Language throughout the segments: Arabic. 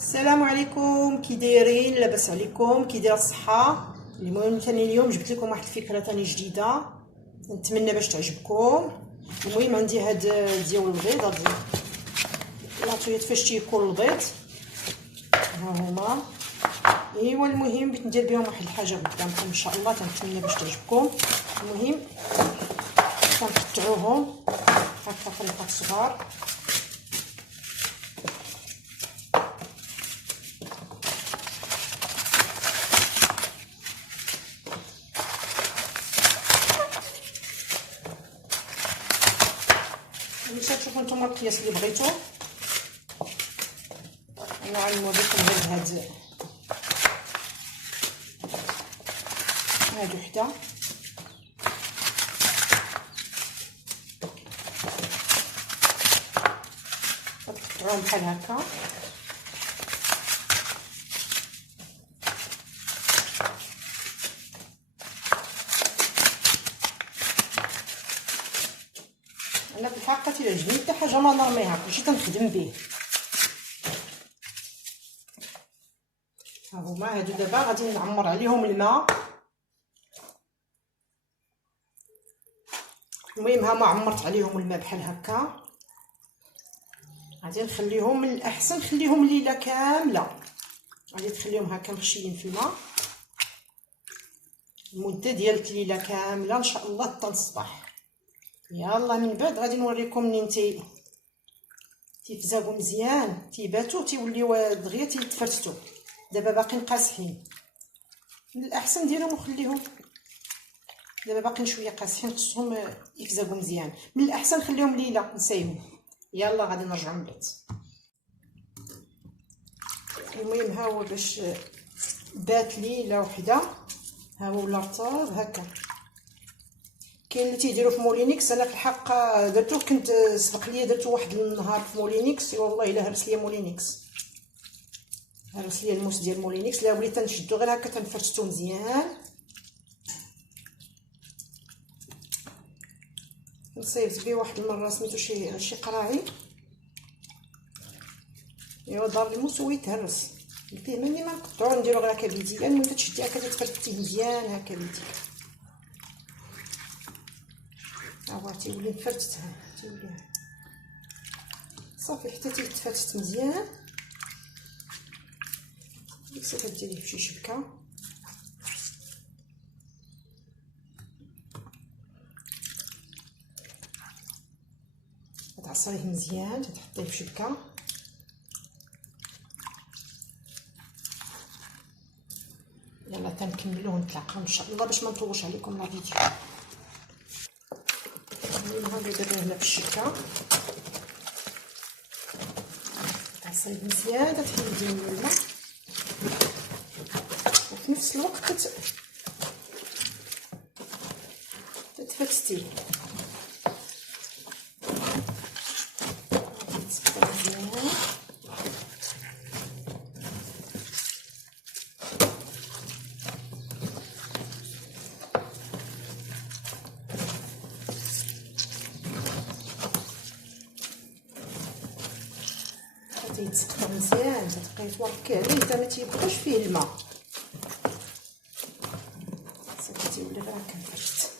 السلام عليكم، كي دايرين؟ لاباس عليكم؟ كي دايره الصحه؟ المهم ثاني اليوم جبت لكم واحد الفكره ثاني جديده، نتمنى باش تعجبكم. المهم عندي هاد ديال البيض، هاد لاطيات فاش تيكون البيض ها هما. ايوا المهم بغيت ندير بهم واحد الحاجه قدامكم ان شاء الله، تنتمنى باش تعجبكم. المهم كنقطعوهم هكا طريقات صغار. باش تشوفوا نتوما القياس اللي بغيتو. انا غنوريكم غير هاد وحده. غتقطعوهم بحال هكا. انا في الحقيقه تيعجبني حتى حاجه ما نرميها، كلشي تنخدم به. ها هما هادو دابا غادي نعمر عليهم الماء. المهم ها ما عمرت عليهم الماء بحال هكا. غادي نخليهم، من الاحسن نخليهم ليله كامله، غادي تخليهم هكا مخشيين في الماء المده ديال ليله كامله ان شاء الله حتى الصباح. يلا من بعد غادي نوريكم منين تيفزاقوا مزيان، تيباتوا، تيوليو دغيا تيتفرتوا. دابا باقيين قاصحين، من الاحسن ديرهم وخليهم. دابا باقيين شويه قاصحين، خصهم يفزاقوا مزيان. من الاحسن نخليهم ليله نسيهم. يلا غادي نرجعوا من بعد. المهم ها هو باش بات ليله وحده، ها هو ولا رطاب هكا. كاين اللي تيديروا في مولينيكس، انا في الحق درتو، كنت سبق ليا درتو واحد النهار في مولينيكس. والله الا هرس ليا مولينيكس، هرس ليا الموس ديال مولينيكس. لا وليت تنشدو غير هكا تنفرشتو مزيان. نصيبت به واحد المره سميتو شي قراعي. ايوا دار الموس ويتهرس، قلت له ملي ما نقطعو نديرو غير هكا بيديا. المهم تشدي هكا تفرفتيه مزيان هكا بيديك. ها هو تيولي مفرتت، تيولي صافي حتى تيتفتت مزيان. ديك الساعه ديريه فشي شبكه. تعصريه مزيان، تحطيه في شبكه. يلا تنكملوه ونتلاقاو ان شاء الله باش ما نطولش عليكم لا فيديو. غادي نديروه هنا في الشبكه، تعصريه مزيان، تحيدي منه الماء وفي نفس الوقت تتفتتيه. تيتسقطر مزيان، تبقاي توركي عليه حتى ما تيبقاش فيه الماء. صافي تيولي غير هكا مفرشت.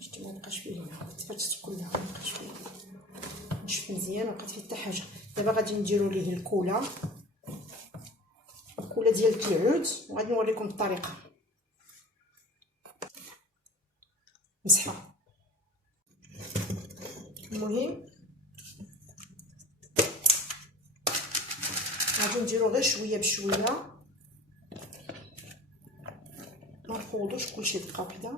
شتي ما بقاش فيه الماء، تفرشت كلها ما بقاش فيه. نشف مزيان، مبقات فيه حتى حاجه. دابا غادي نديرو ليه الكوله ديال العود، وغادي نوريكم الطريقه. مسحه. المهم غادي نديرو غير شويه بشويه، ما نفوضوش كلشي دقه وحده.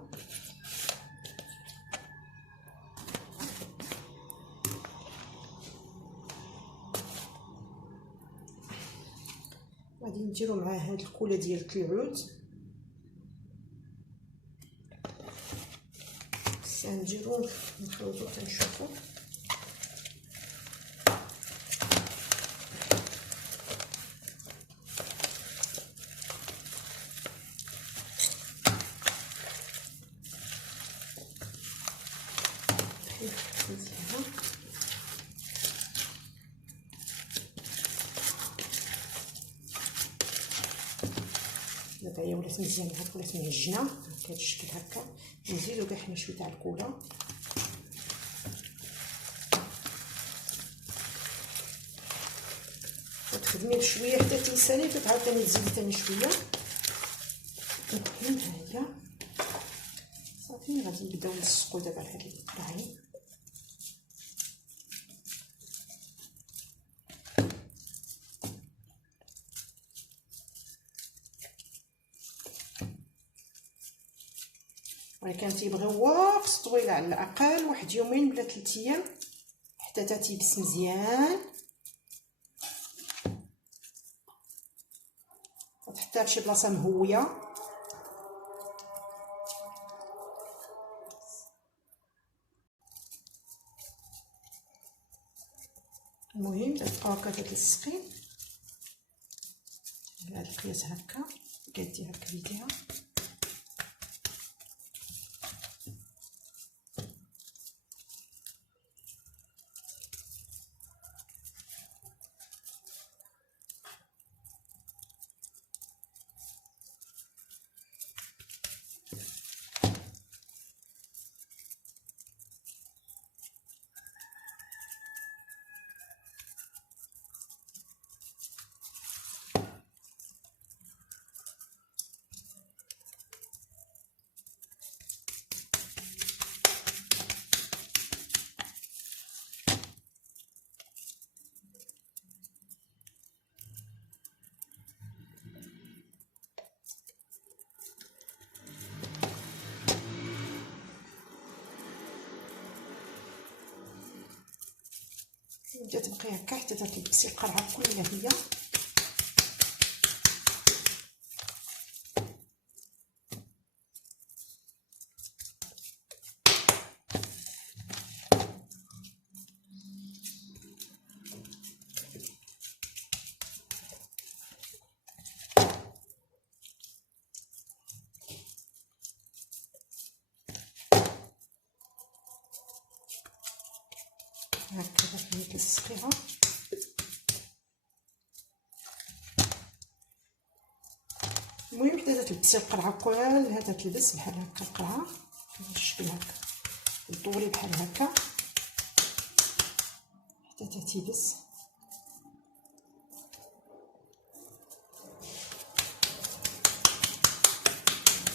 غادي نديرو مع هاد الكوله ديال العود، نديرو نخلطو تنشوفو. مزيان دابا هي ولات مزيان هكا، ولات معجنه بهذا الشكل هكا. نزيدو كاع حنا شويه تاع الكولا، وتخدمي بشويه حتى تيسالي، فتعاود ثاني تزيدي ثاني شويه. المهم ها هي صافي، غادي نبداو نلصقو دابا هاد القراعين. ولكن تيبغيو وقت طويل، على الاقل واحد يومين بلا 3 ايام حتى تيبس مزيان. تحطيها فشي بلاصه مهويه. المهم تبقاو هكا تلصقين على هاد القياس هكا، كدير هكا بيديها. تبدا تبقي هكا حتى تلبسي القرعه كلها هي. هكذا تلصقيها. المهم حتى تلبسي القرعه كلها تتلبس بحال هكا القرعه بهذا الشكل هكا، تدوري بحال هكا حتى تيبس.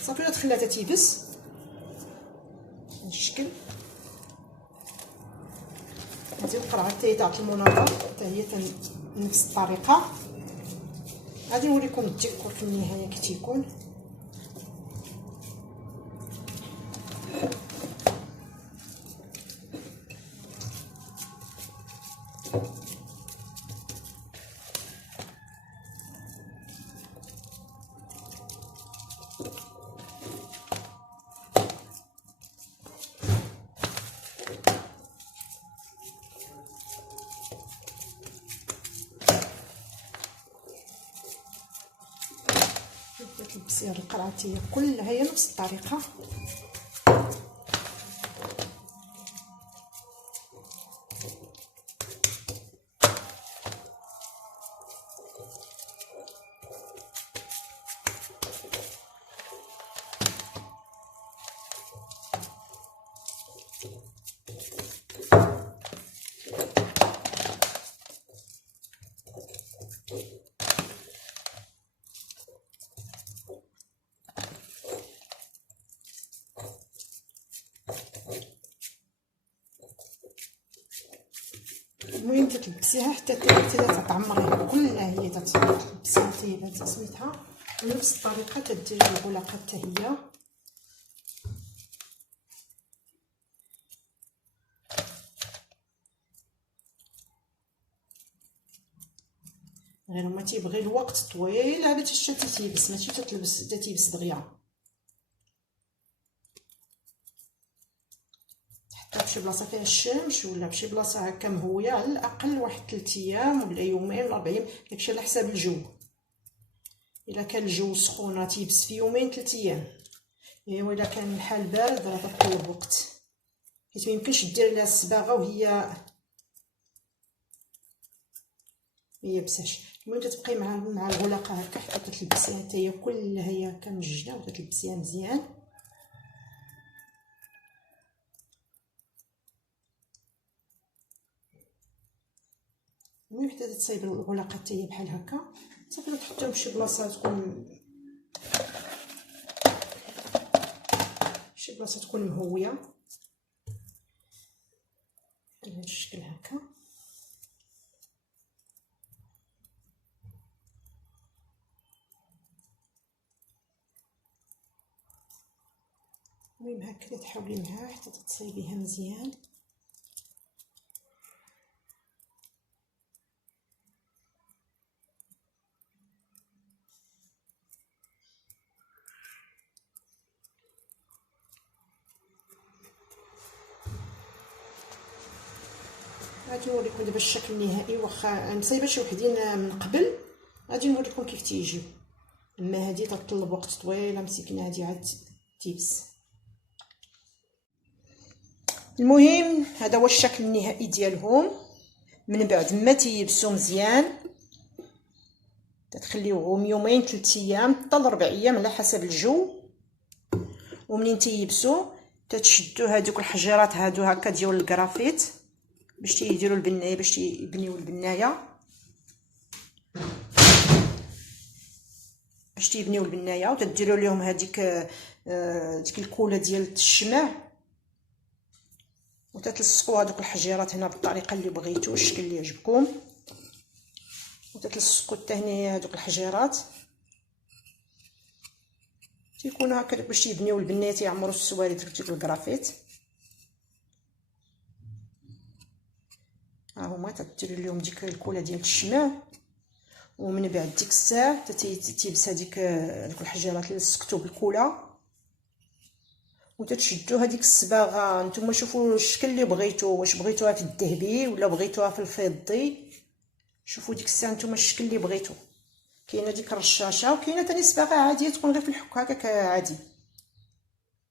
صافي تخليها تيبس بهذا الشكل. هذه القرعه حتى تاع المناظر حتى هي نفس الطريقه. غادي نوريكم الديكور في النهايه كي تيكون. تلبسيها القرعه هي كلها هي نفس الطريقه. المهم تلبسيها حتى تعمريها كلها هي تلبسيها طيبه سميتها بنفس الطريقه. تديري البلاقه حتى هي غير ما تيبغي الوقت طويل على حتى تيبس، ماشي تتيبس دغيا. تحطها فشي بلاصه فيها الشمس ولا فشي بلاصه هكا مهويه، على الاقل واحد 3 ايام ولا يومين ولا 4 ايام، داكشي على حساب الجو. الا كان الجو سخونه تيبس في يومين 3 ايام، ايوا الا كان الحال بارد راه تطول الوقت. حيت ميمكنش دير لها الصباغه وهي يابساش. المهم تتبقاي مع الغلاقه هكا حتى تلبسيها حتى هي كلها هي هكا مجنه وتلبسيها مزيان. المهم حتى تصايب الغلاقه حتى هي بحال هكا صافي. تحطيهم فشي بلاصه تكون مهويه بهذا الشكل هكا. المهم هكذا تحاولي معاها حتى تصايبيها مزيان. غادي نوريكم دابا الشكل النهائي. واخا مصايبه شي وحدين من قبل غادي نوريكم كيف تيجيو، اما هذه تطلب وقت طويل مسكينه هذه عاد تيبس. المهم هذا هو الشكل النهائي ديالهم من بعد ما تيبسوا مزيان. تتخليوهم يومين 3 ايام حتى 4 ايام على حسب الجو. ومنين تيبسوا تتشدوا هذوك الحجيرات هادو هكا ديال الكرافيت باش تيديروا البنايه، باش تيبنيو البنايه، وتديروا لهم هذيك ديك الكوله ديال الشمع وتتلصقوا هذوك الحجيرات هنا بالطريقه اللي بغيتو، الشكل اللي يعجبكم، وتتلصقوا حتى هنايا هذوك الحجيرات تيكونوا هكا باش يبنيو البنايه، تيعمروا السواري ديال الكرافيت. ها هما تديروا لهم ديك الكوله ديال الشمع، ومن بعد ديك الساعه تيبس هذيك الحجيرات اللي لصقتو بالكوله وتتشدوا هذيك الصباغه. نتوما شوفوا الشكل اللي بغيتو، واش بغيتوها في الذهبي ولا بغيتوها في الفضي. شوفوا ديك الساعه نتوما الشكل اللي بغيتو. كاينه ديك الرشاشه وكاينه ثاني صباغه عاديه تكون غير في الحك هكاك عادي.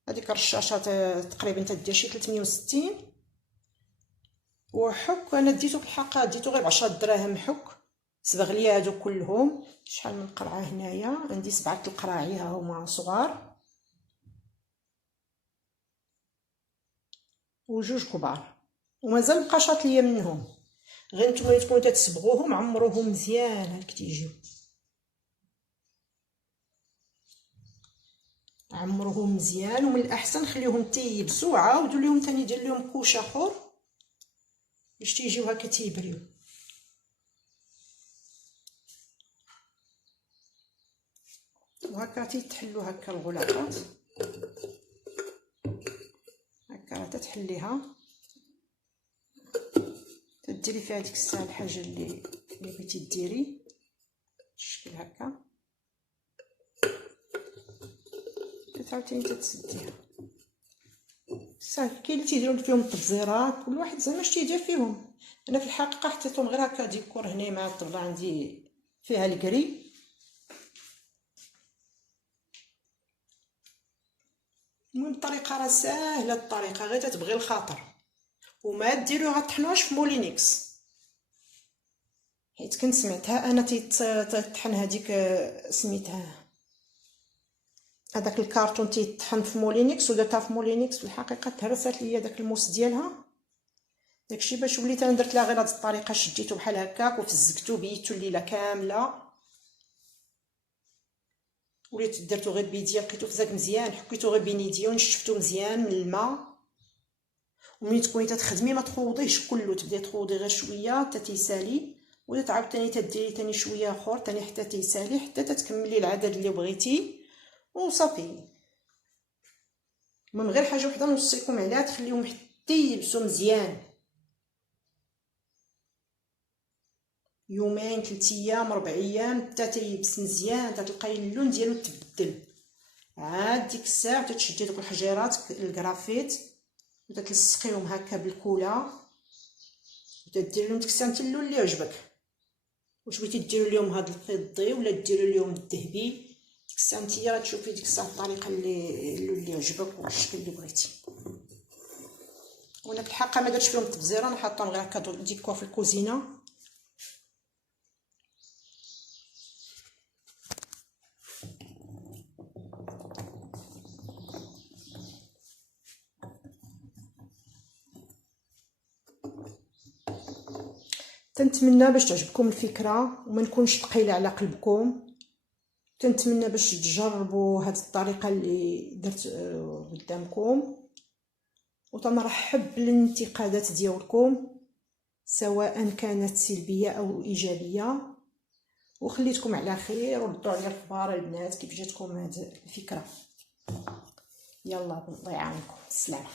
هذيك الرشاشه تقريبا تدير شي 360 وحك. انا ديتو في الحلقه ديتو غير ب10 دراهم حك. صبغ ليا هادو كلهم. شحال من قرعه هنايا؟ عندي 7 القراعي ها هما صغار وجوج كبار ومازال بقاشات ليا منهم. غير نتوما تكونوا تتصبغوهم عمروهم مزيان هاك تيجيو، عمروهم مزيان. ومن الاحسن خليوهم تيبسوا عاودوا ليهم ثاني دير لهم كوش اخر باش تيجيو هكا تيبريو. وهكا تيتحلوا هكا الغلاقات هكا تتحليها، تديري فيها ديك الساعه الحاجه اللي بغيتي ديري الشكل هكا، تعاوتاني تتسديها. صافي. كاين اللي تيديروا فيهم التبزيرات، كل واحد زعما اش تيدير فيهم. انا في الحقيقه حطيتهم غير هكا ديكور هنا مع الطبله عندي فيها الكري. المهم الطريقه راه ساهله، الطريقه غير تتبغي الخاطر، وما ديروها طحنوش في مولينيكس حيت كنت سمعتها انا تيطحن هذيك سميتها هذاك الكارطون تيطحن في مولينيكس ودرتها في مولينيكس. في الحقيقه تهرست ليا داك الموس ديالها، داكشي باش وليت انا درت لها غير هاد الطريقه. شديتو بحال هكاك وفزكتو بيتو الليله كامله، وليت درتو غير بيديا، بقيتو فزاك مزيان، حكيتو غير بين يديا ونشفتو مزيان من الماء. وملي تكوني تخدمي ما تخوضيهش كله، تبداي تخوضي غير شويه حتى تيسالي، ولا تعاود ثاني تديري ثاني شويه اخر ثاني حتى تيسالي حتى تتكملي العدد اللي بغيتي وصافي. المهم غير حاجه وحده نوصيكم عليها، تخليهم حتى يلبسوا مزيان يومين 3 ايام 4 ايام حتى تيبس مزيان، تلقاي اللون ديالو تبدل. عاد ديك الساعه تتشدي دوك الحجيرات الكرافيت وتتلصقيهم هكا بالكوله وتدير لهم ديك الساعه اللون اللي يعجبك. واش بغيتي ديروا لهم هاد الفضي ولا ديروا لهم الذهبي، ديك الساعه نتيا تشوفي ديك الساعه الطريقه اللي يعجبك والشكل اللي بغيتي. وانا في الحقيقه ما درتش فيهم تبزيره، انا حاطهم غير هكا ديكور في الكوزينه. تنتمنى باش تعجبكم الفكره وما نكونش ثقيله على قلبكم. تنتمنى باش تجربوا هذه الطريقه اللي درت قدامكم، وتنرحب بالانتقادات ديالكم سواء كانت سلبيه او ايجابيه. وخليتكم على خير، وردوا عليا الخبار البنات كيف جاتكم هذه الفكره. يلا الله يعاونكم، السلامه.